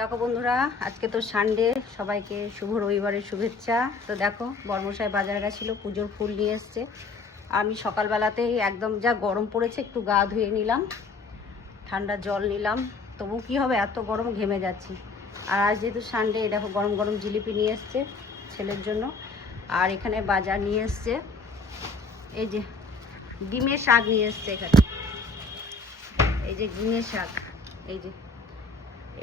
দেখো বন্ধুরা, আজকে তো সানডে, সবাইকে শুভ রবিবারের শুভেচ্ছা। তো দেখো বর্মশাই বাজার গেছিলো, পুজোর ফুল নিয়ে এসছে। আমি সকালবেলাতেই একদম যা গরম পড়েছে একটু গা ধুয়ে নিলাম, ঠান্ডা জল নিলাম। তবু কি হবে, এত গরম ঘেমে যাচ্ছি। আর আজ যেহেতু সানডে, দেখো গরম গরম জিলিপি নিয়ে এসছে ছেলের জন্য। আর এখানে বাজার নিয়ে এসছে, এই যে ডিমের শাক নিয়ে এসছে এখানে, এই যে ডিমের শাক। এই যে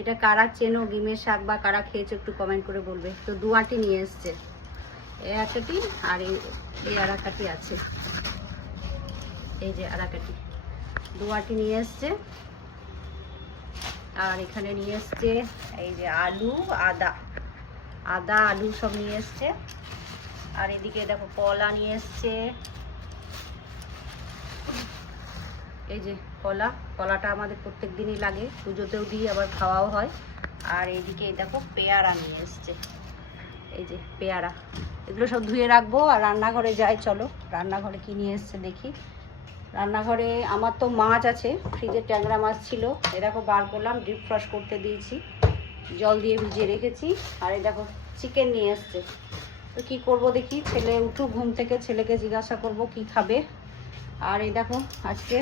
এটা কারা চেনো ডিমের শাক বা কারা খেয়েছো একটু কমেন্ট করে বলবে। তো দু আটি নিয়ে এসছে, এই আটাটি আর এই আড়াকাটি আছে, এই যে আড়াকাটি দু আটি নিয়ে এসছে। আর এখানে নিয়ে এসছে এই যে আলু, আদা আলু সব নিয়ে এসছে। আর এদিকে দেখো কলা নিয়ে এসছে, এই যে কলাটা আমাদের প্রত্যেক দিনই লাগে, পুজোতেও দিই, আবার খাওয়াও হয়। আর এইদিকে দেখো পেয়ারা নিয়ে এসছে, এই যে পেয়ারা। এগুলো সব ধুয়ে রাখবো আর রান্নাঘরে যাই। চলো রান্নাঘরে কি নিয়ে এসছে দেখি। রান্নাঘরে আমার তো মাছ আছে, ফ্রিজে ট্যাংরা মাছ ছিল, এই দেখো বার করলাম, ডিপ ফ্রাশ করতে দিয়েছি, জল দিয়ে ভিজিয়ে রেখেছি। আর এই দেখো চিকেন নিয়ে এসছে। তো কী করবো দেখি, ছেলে উঠুক ঘুম থেকে, ছেলেকে জিজ্ঞাসা করব কি খাবে। আর এই দেখো আজকে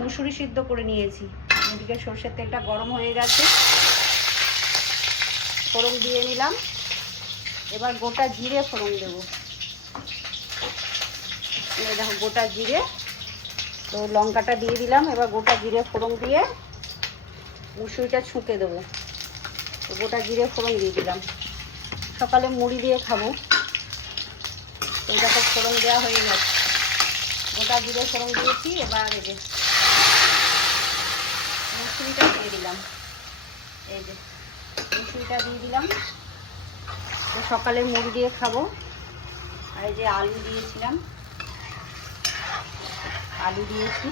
মুসুরি সিদ্ধ করে নিয়েছি। এদিকে সর্ষের তেলটা গরম হয়ে গেছে, ফোড়ন দিয়ে নিলাম। এবার গোটা জিরে ফোড়ন দেব, এই দেখো গোটা জিরে, তো লঙ্কাটা দিয়ে দিলাম। এবার গোটা জিরে ফোড়ন দিয়ে মুসুরিটা ছুঁকে দেবো। তো গোটা জিরে ফোড়ন দিয়ে দিলাম, সকালে মুড়ি দিয়ে খাবো। তো দেখো ফোড়ন দেওয়া হয়ে গেছে, গোটা জিরে ফোড়ন দিয়েছি। এবার এই যে মুসুরিটা দিয়ে দিলাম, এই যে মুসুরিটা দিয়ে দিলাম। তো সকালে মুড়ি দিয়ে খাবো। আর এই যে আলু দিয়েছিলাম, আলু দিয়েছি।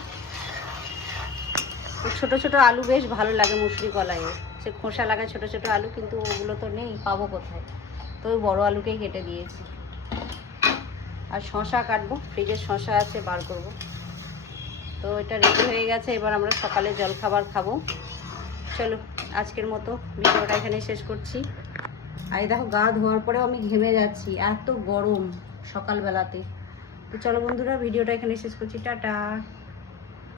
তো ছোটো ছোটো আলু বেশ ভালো লাগে মুসুরি কলায়, সে খোসা লাগে ছোটো ছোটো আলু, কিন্তু ওগুলো তো নেই, পাবো কোথায়। তো ওই বড়ো আলুকেই কেটে দিয়েছি। আর শসা কাটবো, ফ্রিজে শসা আছে, বার করব। তো এটা রেডি হয়ে গেছে, এবার আমরা সকালে জলখাবার খাবো। চলো আজকের মতো ভিডিওটা এখানে শেষ করছি। আর দেখো গা ধোয়ার পরেও আমি ঘেমে যাচ্ছি, এত গরম সকালবেলাতে। তো চলো বন্ধুরা, ভিডিওটা এখানে শেষ করছি, টাটা।